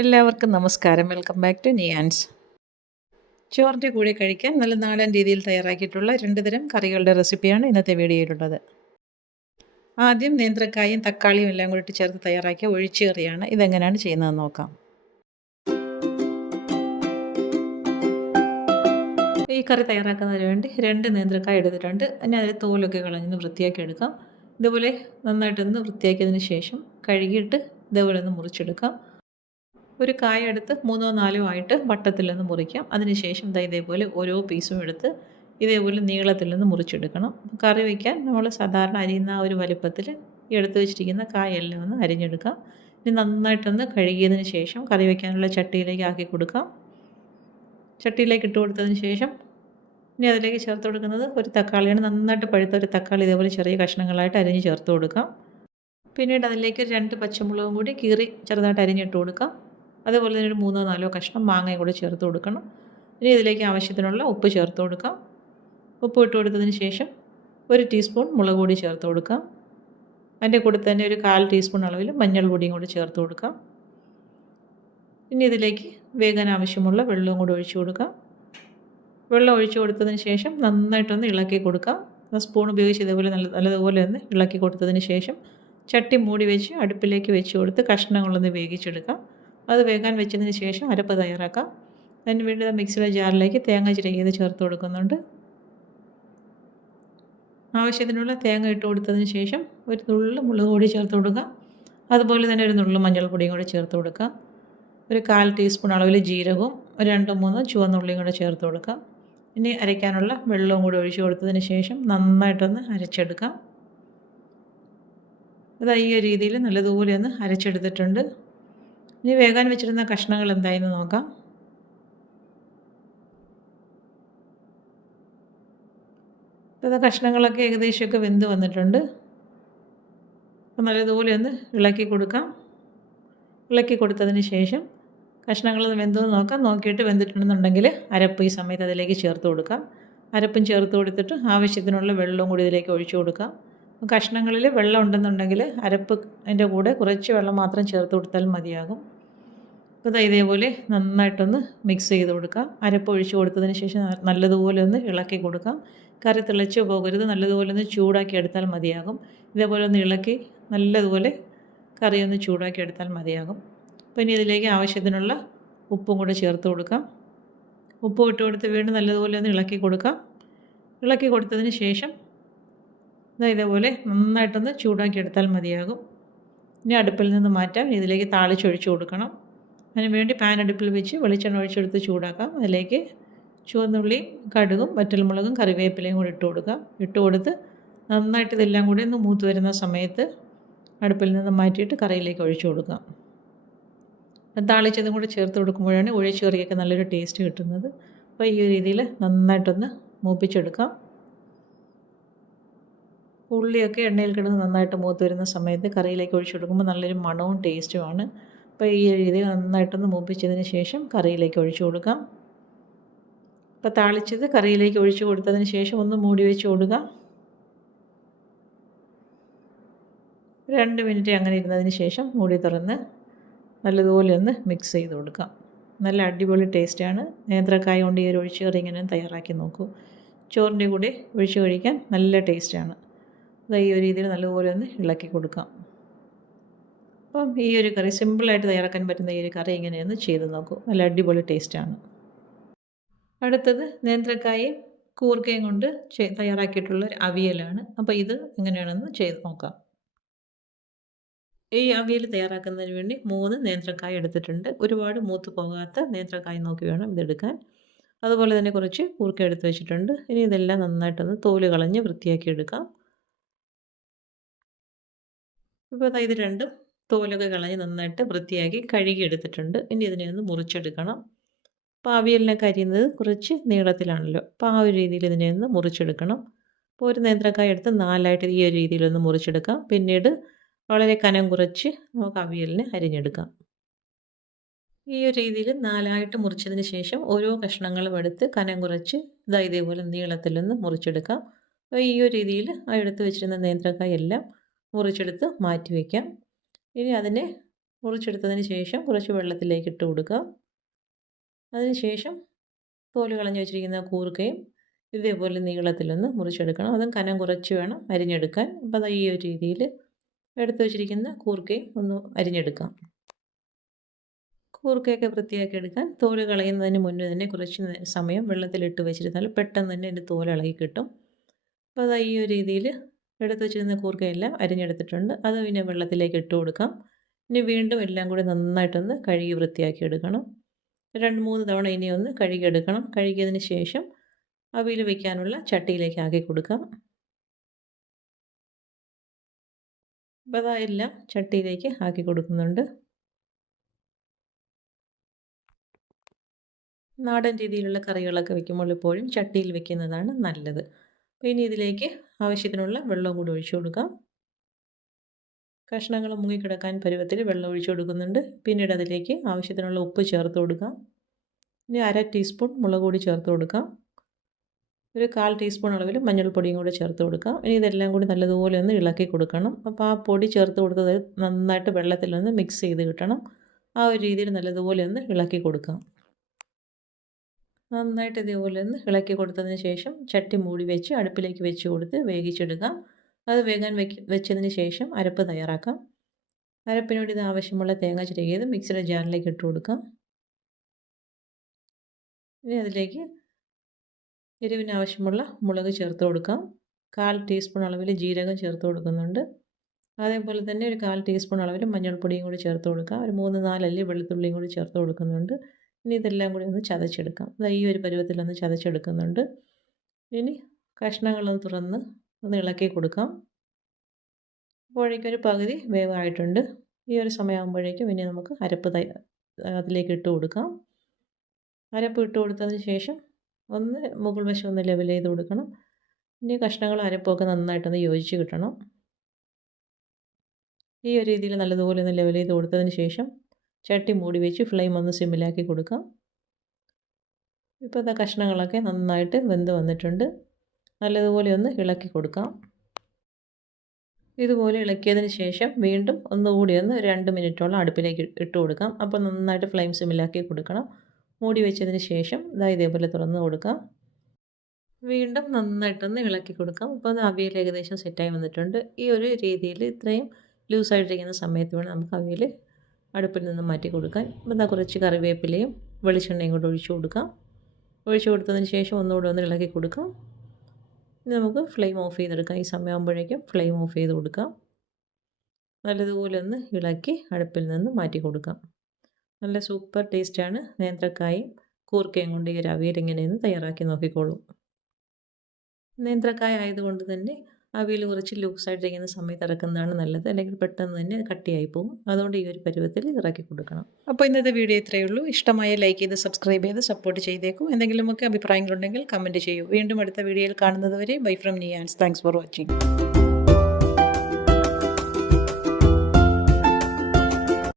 എല്ലാവർക്കും നമസ്കാരം. Welcome back to Niyans. ചോറിൻ്റെ കൂടെ കഴിക്കാൻ നല്ല നാടൻ രീതിയിൽ തയ്യാറാക്കിയിട്ടുള്ള 2 തരം കറികളുടെ റെസിപ്പിയാണ് ഇന്നത്തെ വീഡിയോയിലുള്ളത്. ആദ്യം നേന്ത്രക്കായും തക്കാളിയും എല്ലാം കൂടി ചേർത്ത് തയ്യാറാക്കിയ ഒഴിച്ചു കറിയാണ്. ഇതെങ്ങനെയാണ് ചെയ്യുന്നതെന്ന് നോക്കാം. ഈ കറി തയ്യാറാക്കുന്നതിന് വേണ്ടി 2 നേന്ത്രക്കായ എടുത്തിട്ടുണ്ട്. ഇനി അതിൽ തോലൊക്കെ കളഞ്ഞൊന്ന് വൃത്തിയാക്കി എടുക്കാം. ഇതുപോലെ നന്നായിട്ടൊന്ന് വൃത്തിയാക്കിയതിന് ശേഷം കഴുകിയിട്ട് ഇതേപോലെ ഒന്ന് മുറിച്ചെടുക്കാം. ഒരു കായ എടുത്ത് 3-4 ആയിട്ട് വട്ടത്തിൽ നിന്ന് മുറിക്കാം. അതിനുശേഷം ഇതേപോലെ ഓരോ പീസും എടുത്ത് ഇതേപോലെ നീളത്തിൽ നിന്ന് മുറിച്ചെടുക്കണം. കറി വയ്ക്കാൻ നമ്മൾ സാധാരണ അരിയുന്ന ഒരു വലുപ്പത്തിൽ എടുത്ത് വെച്ചിരിക്കുന്ന കായെല്ലാം ഒന്ന് അരിഞ്ഞെടുക്കാം. ഇനി നന്നായിട്ടൊന്ന് കഴുകിയതിന് ശേഷം കറി വയ്ക്കാനുള്ള ചട്ടിയിലേക്ക് ആക്കി കൊടുക്കാം. ചട്ടിയിലേക്ക് ഇട്ട് കൊടുത്തതിന് ശേഷം ഇനി അതിലേക്ക് ചേർത്ത് കൊടുക്കുന്നത് ഒരു തക്കാളിയാണ്. നന്നായിട്ട് പഴുത്ത ഒരു തക്കാളി ഇതേപോലെ ചെറിയ കഷ്ണങ്ങളായിട്ട് അരിഞ്ഞ് ചേർത്ത് കൊടുക്കാം. പിന്നീട് അതിലേക്ക് 2 പച്ചമുളകും കൂടി കീറി ചെറുതായിട്ട് അരിഞ്ഞിട്ട് കൊടുക്കാം. അതുപോലെ തന്നെ ഒരു 3-4 കഷ്ണം മാങ്ങയും കൂടി ചേർത്ത് കൊടുക്കണം. ഇനി ഇതിലേക്ക് ആവശ്യത്തിനുള്ള ഉപ്പ് ചേർത്ത് കൊടുക്കാം. ഉപ്പ് ഇട്ട് കൊടുത്തതിന് ശേഷം 1 ടീസ്പൂൺ മുളക് പൊടി ചേർത്ത് കൊടുക്കാം. അതിൻ്റെ കൂടെ തന്നെ ഒരു 1/4 ടീസ്പൂൺ അളവിൽ മഞ്ഞൾ പൊടിയും കൂടി ചേർത്ത് കൊടുക്കാം. ഇനി ഇതിലേക്ക് വേകാൻ ആവശ്യമുള്ള വെള്ളവും കൂടി ഒഴിച്ചു കൊടുക്കാം. വെള്ളം ഒഴിച്ചു കൊടുത്തതിന് ശേഷം നന്നായിട്ടൊന്ന് ഇളക്കി കൊടുക്കാം. സ്പൂൺ ഉപയോഗിച്ച് ഇതേപോലെ നല്ലതുപോലെ ഒന്ന് ഇളക്കി കൊടുത്തതിന് ശേഷം ചട്ടി മൂടി വെച്ച് അടുപ്പിലേക്ക് വെച്ച് കൊടുത്ത് കഷ്ണങ്ങളൊന്ന് വേവിച്ചെടുക്കാം. അത് വേകാൻ വെച്ചതിന് ശേഷം അരപ്പ് തയ്യാറാക്കാം. അതിന് വേണ്ടി മിക്സിയുടെ ജാറിലേക്ക് തേങ്ങ ചിരകിയത് ചേർത്ത് കൊടുക്കുന്നുണ്ട്. ആവശ്യത്തിനുള്ള തേങ്ങ ഇട്ട് കൊടുത്തതിന് ശേഷം ഒരു നുള്ളു മുളക് പൊടി ചേർത്ത് കൊടുക്കുക. അതുപോലെ തന്നെ ഒരു നുള്ളു മഞ്ഞൾപ്പൊടിയും കൂടി ചേർത്ത് കൊടുക്കുക. ഒരു 1/4 ടീസ്പൂൺ അളവിൽ ജീരകവും 2-3 ചുവന്നുള്ളിയും കൂടെ ചേർത്ത് കൊടുക്കുക. ഇനി അരയ്ക്കാനുള്ള വെള്ളവും കൂടി ഒഴിച്ചു കൊടുത്തതിന് ശേഷം നന്നായിട്ടൊന്ന് അരച്ചെടുക്കാം. അത് ഈ രീതിയിൽ നല്ലതുപോലെ ഒന്ന് അരച്ചെടുത്തിട്ടുണ്ട്. ഇനി വേകാൻ വെച്ചിരുന്ന കഷ്ണങ്ങൾ എന്തായെന്ന് നോക്കാം. ഇത് കഷ്ണങ്ങളൊക്കെ ഏകദേശമൊക്കെ വെന്ത് വന്നിട്ടുണ്ട്. അപ്പോൾ നല്ലതുപോലെ ഒന്ന് ഇളക്കി കൊടുക്കാം. ഇളക്കി കൊടുത്തതിന് ശേഷം കഷ്ണങ്ങൾ വെന്തെന്ന് നോക്കാം. നോക്കിയിട്ട് വെന്തിട്ടുണ്ടെന്നുണ്ടെങ്കിൽ അരപ്പ് ഈ സമയത്ത് അതിലേക്ക് ചേർത്ത് കൊടുക്കാം. അരപ്പും ചേർത്ത് കൊടുത്തിട്ട് ആവശ്യത്തിനുള്ള വെള്ളവും കൂടി ഇതിലേക്ക് ഒഴിച്ചു കൊടുക്കാം. കഷ്ണങ്ങളിൽ വെള്ളം ഉണ്ടെന്നുണ്ടെങ്കിൽ അരപ്പ് അതിൻ്റെ കൂടെ കുറച്ച് വെള്ളം മാത്രം ചേർത്ത് കൊടുത്താൽ മതിയാകും. അപ്പോൾ ഇതേപോലെ നന്നായിട്ടൊന്ന് മിക്സ് ചെയ്ത് കൊടുക്കാം. അരപ്പ് ഒഴിച്ച് കൊടുത്തതിന് ശേഷം നല്ലതുപോലെ ഒന്ന് ഇളക്കി കൊടുക്കാം. കറി തിളച്ച് പോകരുത്, നല്ലതുപോലെ ഒന്ന് ചൂടാക്കി എടുത്താൽ മതിയാകും. ഇതേപോലെ ഒന്ന് ഇളക്കി നല്ലതുപോലെ കറി ഒന്ന് ചൂടാക്കി എടുത്താൽ മതിയാകും. അപ്പോൾ ഇനി ഇതിലേക്ക് ആവശ്യത്തിനുള്ള ഉപ്പും കൂടെ ചേർത്ത് കൊടുക്കാം. ഉപ്പ് ഇട്ട് കൊടുത്ത് വീണ്ടും നല്ലതുപോലെ ഒന്ന് ഇളക്കി കൊടുക്കാം. ഇളക്കി കൊടുത്തതിന് ശേഷം ഇതേപോലെ നന്നായിട്ടൊന്ന് ചൂടാക്കി എടുത്താൽ മതിയാകും. ഇനി അടുപ്പിൽ നിന്ന് മാറ്റാം. ഇതിലേക്ക് താളിച്ചൊഴിച്ച് കൊടുക്കണം. അതിന് വേണ്ടി പാൻ അടുപ്പിൽ വെച്ച് വെളിച്ചെണ്ണ ഒഴിച്ചെടുത്ത് ചൂടാക്കാം. അതിലേക്ക് ചുവന്നുള്ളി, കടുകും, വറ്റൽമുളകും, കറിവേപ്പിലയും കൂടി ഇട്ട് കൊടുക്കാം. ഇട്ട് കൊടുത്ത് നന്നായിട്ട് ഇതെല്ലാം കൂടി ഒന്ന് മൂത്ത് വരുന്ന സമയത്ത് അടുപ്പിൽ നിന്ന് മാറ്റിയിട്ട് കറിയിലേക്ക് ഒഴിച്ചു കൊടുക്കാം. താളിച്ചതും കൂടി ചേർത്ത് കൊടുക്കുമ്പോഴാണ് ഒഴിച്ച് കറിയൊക്കെ നല്ലൊരു ടേസ്റ്റ് കിട്ടുന്നത്. അപ്പോൾ ഈ ഒരു രീതിയിൽ നന്നായിട്ടൊന്ന് മൂപ്പിച്ചെടുക്കാം. ഉള്ളിയൊക്കെ എണ്ണയിൽ കിടന്ന് നന്നായിട്ട് മൂത്ത് വരുന്ന സമയത്ത് കറിയിലേക്ക് ഒഴിച്ചു കൊടുക്കുമ്പോൾ നല്ലൊരു മണവും ടേസ്റ്റുമാണ്. അപ്പോൾ ഈ രീതിയിൽ നന്നായിട്ടൊന്ന് മൂപ്പിച്ചതിന് ശേഷം കറിയിലേക്ക് ഒഴിച്ചു കൊടുക്കാം. അപ്പോൾ താളിച്ചത് കറിയിലേക്ക് ഒഴിച്ചു കൊടുത്തതിന് ശേഷം ഒന്ന് മൂടി വെച്ച് കൊടുക്കാം. 2 മിനിറ്റ് അങ്ങനെ ഇരുന്നതിന് ശേഷം മൂടി തുറന്ന് നല്ലതുപോലെ ഒന്ന് മിക്സ് ചെയ്ത് കൊടുക്കാം. നല്ല അടിപൊളി ടേസ്റ്റാണ്. നേന്ത്രക്കായ കൊണ്ട് ഈ ഒരു ഒഴിച്ച് കറി ഇങ്ങനെ തയ്യാറാക്കി നോക്കൂ. ചോറിൻ്റെ കൂടെ ഒഴിച്ച് കഴിക്കാൻ നല്ല ടേസ്റ്റാണ്. ഈ ഒരു രീതിയിൽ നല്ലപോലെ ഒന്ന് ഇളക്കി കൊടുക്കാം. അപ്പം ഈ ഒരു കറി സിമ്പിളായിട്ട് തയ്യാറാക്കാൻ പറ്റുന്ന ഈ ഒരു കറി ഇങ്ങനെയൊന്ന് ചെയ്ത് നോക്കൂ. നല്ല അടിപൊളി ടേസ്റ്റാണ്. അടുത്തത് നേന്ത്രക്കായയും കൂർക്കയും കൊണ്ട് തയ്യാറാക്കിയിട്ടുള്ള ഒരു അവിയലാണ്. അപ്പോൾ ഇത് എങ്ങനെയാണെന്ന് ചെയ്ത് നോക്കാം. ഈ അവിയൽ തയ്യാറാക്കുന്നതിന് വേണ്ടി 3 നേന്ത്രക്കായ എടുത്തിട്ടുണ്ട്. ഒരുപാട് മൂത്ത് പോകാത്ത നേന്ത്രക്കായ നോക്കി വേണം ഇതെടുക്കാൻ. അതുപോലെ തന്നെ കുറച്ച് കൂർക്ക എടുത്ത് വെച്ചിട്ടുണ്ട്. ഇനി ഇതെല്ലാം നന്നായിട്ടൊന്ന് തോല് കളഞ്ഞ് വൃത്തിയാക്കി എടുക്കാം. ഇപ്പോൾ ഇത് രണ്ടും തോലൊക്കെ കളഞ്ഞ് നന്നായിട്ട് വൃത്തിയാക്കി കഴുകി എടുത്തിട്ടുണ്ട്. ഇനി ഇതിനെ ഒന്ന് മുറിച്ചെടുക്കണം. അപ്പോൾ അവിയലിനൊക്കെ അരിയുന്നത് കുറച്ച് നീളത്തിലാണല്ലോ. അപ്പോൾ ആ ഒരു രീതിയിൽ ഇതിനെ ഒന്ന് മുറിച്ചെടുക്കണം. അപ്പോൾ ഒരു നേന്ത്രക്കായ എടുത്ത് 4ആയിട്ട് ഈ ഒരു രീതിയിലൊന്ന് മുറിച്ചെടുക്കാം. പിന്നീട് വളരെ കനം കുറച്ച് നമുക്ക് അവിയലിന് അരിഞ്ഞെടുക്കാം. ഈ ഒരു രീതിയിൽ 4ആയിട്ട് മുറിച്ചതിന് ശേഷം ഓരോ കഷ്ണങ്ങളും എടുത്ത് കനം കുറച്ച് ഇതേപോലെ നീളത്തിലൊന്ന് മുറിച്ചെടുക്കാം. അപ്പോൾ ഈ ഒരു രീതിയിൽ എടുത്ത് വെച്ചിരുന്ന നേന്ത്രക്കായ എല്ലാം മുറിച്ചെടുത്ത് മാറ്റി വയ്ക്കാം. ഇനി അതിനെ മുറിച്ചെടുത്തതിന് ശേഷം കുറച്ച് വെള്ളത്തിലേക്ക് ഇട്ട് കൊടുക്കുക. അതിനുശേഷം തോല് കളഞ്ഞ് വെച്ചിരിക്കുന്ന കൂർക്കയും ഇതേപോലെ നീളത്തിലൊന്ന് മുറിച്ചെടുക്കണം. അതും കനം കുറച്ച് വേണം അരിഞ്ഞെടുക്കാൻ. അപ്പോൾ ഈ ഒരു രീതിയിൽ എടുത്ത് വെച്ചിരിക്കുന്ന കൂർക്കയും ഒന്ന് അരിഞ്ഞെടുക്കാം. കൂർക്കയൊക്കെ വൃത്തിയാക്കി എടുക്കാൻ തോല് കളയുന്നതിന് മുന്നേ തന്നെ കുറച്ച് സമയം വെള്ളത്തിലിട്ട് വെച്ചിരുന്നാൽ പെട്ടെന്ന് തന്നെ അതിൻ്റെ തോല് ഇളകി കിട്ടും. അപ്പോൾ ഈ ഒരു രീതിയിൽ എടുത്ത് വെച്ചിരുന്ന കൂർക്കയെല്ലാം അരിഞ്ഞെടുത്തിട്ടുണ്ട്. അത് പിന്നെ വെള്ളത്തിലേക്ക് ഇട്ട് കൊടുക്കാം. ഇനി വീണ്ടും എല്ലാം കൂടി നന്നായിട്ടൊന്ന് കഴുകി വൃത്തിയാക്കി എടുക്കണം. 2-3 തവണ ഇനി ഒന്ന് കഴുകിയെടുക്കണം. കഴുകിയതിന് ശേഷം അവിയൽ വയ്ക്കാനുള്ള ചട്ടിയിലേക്ക് ആക്കി കൊടുക്കാം. അപ്പോൾ എല്ലാം ചട്ടിയിലേക്ക് ആക്കി കൊടുക്കുന്നുണ്ട്. നാടൻ രീതിയിലുള്ള കറികളൊക്കെ വയ്ക്കുമ്പോൾ എപ്പോഴും ചട്ടിയിൽ വയ്ക്കുന്നതാണ് നല്ലത്. അപ്പോൾ ഇനി ഇതിലേക്ക് ആവശ്യത്തിനുള്ള വെള്ളം കൂടി ഒഴിച്ചു കൊടുക്കാം. കഷ്ണങ്ങൾ മുങ്ങിക്കിടക്കാൻ പരുവത്തിൽ വെള്ളം ഒഴിച്ചു കൊടുക്കുന്നുണ്ട്. പിന്നീട് അതിലേക്ക് ആവശ്യത്തിനുള്ള ഉപ്പ് ചേർത്ത് കൊടുക്കാം. ഇനി 1/2 ടീസ്പൂൺ മുളക് പൊടി ചേർത്ത് കൊടുക്കാം. ഒരു 1/4 ടീസ്പൂൺ അളവിൽ മഞ്ഞൾപ്പൊടിയും കൂടി ചേർത്ത് കൊടുക്കാം. ഇനി ഇതെല്ലാം കൂടി നല്ലതുപോലെ ഒന്ന് ഇളക്കി കൊടുക്കണം. അപ്പോൾ ആ പൊടി ചേർത്ത് കൊടുത്തത് നന്നായിട്ട് വെള്ളത്തിലൊന്ന് മിക്സ് ചെയ്ത് കിട്ടണം. ആ ഒരു രീതിയിൽ നല്ലതുപോലെ ഒന്ന് ഇളക്കി കൊടുക്കാം. നന്നായിട്ട് ഇതേപോലെ ഒന്ന് ഇളക്കി കൊടുത്തതിന് ശേഷം ചട്ടി മൂടി വെച്ച് അടുപ്പിലേക്ക് വെച്ച് കൊടുത്ത് വേവിച്ചെടുക്കാം. അത് വേകാൻ വെച്ചതിന് ശേഷം അരപ്പ് തയ്യാറാക്കാം. അരപ്പിന് വേണ്ടി ഇത് ആവശ്യമുള്ള തേങ്ങ ചിരകിയത് മിക്സിയുടെ ജാറിലേക്ക് ഇട്ട് കൊടുക്കാം. ഇനി അതിലേക്ക് എരിവിന് ആവശ്യമുള്ള മുളക് ചേർത്ത് കൊടുക്കാം. 1/4 ടീസ്പൂൺ അളവിൽ ജീരകം ചേർത്ത് കൊടുക്കുന്നുണ്ട്. അതേപോലെ തന്നെ ഒരു 1/4 ടീസ്പൂൺ അളവിൽ മഞ്ഞൾപ്പൊടിയും കൂടി ചേർത്ത് കൊടുക്കാം. ഒരു 3-4 അല്ലി വെളുത്തുള്ളിയും കൂടി ചേർത്ത് കൊടുക്കുന്നുണ്ട്. ഇനി ഇതെല്ലാം കൂടി ഒന്ന് ചതച്ചെടുക്കാം. ഈ ഒരു പരുവത്തിലൊന്ന് ചതച്ചെടുക്കുന്നുണ്ട്. ഇനി കഷ്ണങ്ങളൊന്ന് തുറന്ന് ഒന്ന് ഇളക്കി കൊടുക്കാം. അപ്പോഴേക്കും ഒരു പകുതി വേവായിട്ടുണ്ട്. ഈ ഒരു സമയമാകുമ്പോഴേക്കും ഇനി നമുക്ക് അരപ്പ് അതിലേക്ക് ഇട്ട് കൊടുക്കാം. അരപ്പ് ഇട്ട് കൊടുത്തതിന് ശേഷം ഒന്ന് മുകൾ വശം ഒന്ന് ലെവൽ ചെയ്ത് കൊടുക്കണം. ഇനി കഷ്ണങ്ങളും അരപ്പൊക്കെ നന്നായിട്ടൊന്ന് യോജിച്ച് കിട്ടണം. ഈ ഒരു രീതിയിൽ നല്ലതുപോലെ ഒന്ന് ലെവൽ ചെയ്ത് കൊടുത്തതിന് ശേഷം ചട്ടി മൂടി വെച്ച് ഫ്ലെയിം ഒന്ന് സിമ്മിലാക്കി കൊടുക്കാം. ഇപ്പോൾ കഷ്ണങ്ങളൊക്കെ നന്നായിട്ട് വെന്ത് വന്നിട്ടുണ്ട്. നല്ലതുപോലെ ഒന്ന് ഇളക്കി കൊടുക്കാം. ഇതുപോലെ ഇളക്കിയതിന് ശേഷം വീണ്ടും ഒന്നുകൂടി ഒന്ന് 2 മിനിറ്റോളം അടുപ്പിലേക്ക് ഇട്ട് കൊടുക്കാം. അപ്പോൾ നന്നായിട്ട് ഫ്ലെയിം സിമ്മിലാക്കി കൊടുക്കണം. മൂടി വെച്ചതിന് ശേഷം ഇതേപോലെ തുറന്ന് കൊടുക്കാം. വീണ്ടും നന്നായിട്ടൊന്ന് ഇളക്കി കൊടുക്കാം. അപ്പോൾ അവിയൽ ഏകദേശം സെറ്റായി വന്നിട്ടുണ്ട്. ഈ ഒരു രീതിയിൽ ഇത്രയും ലൂസായിട്ടിരിക്കുന്ന സമയത്ത് വേണം നമുക്ക് അവിയൽ അടുപ്പിൽ നിന്ന് മാറ്റി കൊടുക്കാൻ. അപ്പോൾ കുറച്ച് കറിവേപ്പിലയും വെളിച്ചെണ്ണയും കൂടെ ഒഴിച്ചു കൊടുക്കാം. ഒഴിച്ചു കൊടുത്തതിന് ശേഷം ഒന്നുകൂടെ ഒന്ന് ഇളക്കി കൊടുക്കാം. ഇനി നമുക്ക് ഫ്ലെയിം ഓഫ് ചെയ്തെടുക്കാം. ഈ സമയമാകുമ്പോഴേക്കും ഫ്ലെയിം ഓഫ് ചെയ്ത് കൊടുക്കാം. നല്ലതുപോലെ ഒന്ന് ഇളക്കി അടുപ്പിൽ നിന്ന് മാറ്റി കൊടുക്കാം. നല്ല സൂപ്പർ ടേസ്റ്റാണ്. നേന്ത്രക്കായും കൂർക്കയും കൊണ്ട് ഈ ഒരു അവിയൽ ഇങ്ങനെയൊന്ന് തയ്യാറാക്കി നോക്കിക്കോളൂ. നേന്ത്രക്കായ ആയതുകൊണ്ട് തന്നെ അവിയൽ കുറച്ച് ലൂസായിട്ടിരിക്കുന്ന സമയത്ത് ഇറക്കുന്നതാണ് നല്ലത്. അല്ലെങ്കിൽ പെട്ടെന്ന് തന്നെ കട്ടിയായി പോകും. അതുകൊണ്ട് ഈ ഒരു പരുവത്തിൽ ഇറക്കി കൊടുക്കണം. അപ്പോൾ ഇന്നത്തെ വീഡിയോ ഇത്രയേ ഉള്ളൂ. ഇഷ്ടമായ ലൈക്ക് ചെയ്ത് സബ്സ്ക്രൈബ് ചെയ്ത് സപ്പോർട്ട് ചെയ്തേക്കും. എന്തെങ്കിലുമൊക്കെ അഭിപ്രായങ്ങളുണ്ടെങ്കിൽ കമൻറ്റ് ചെയ്യൂ. വീണ്ടും അടുത്ത വീഡിയോയിൽ കാണുന്നത് വരെ bye from Niyans. Thanks for watching.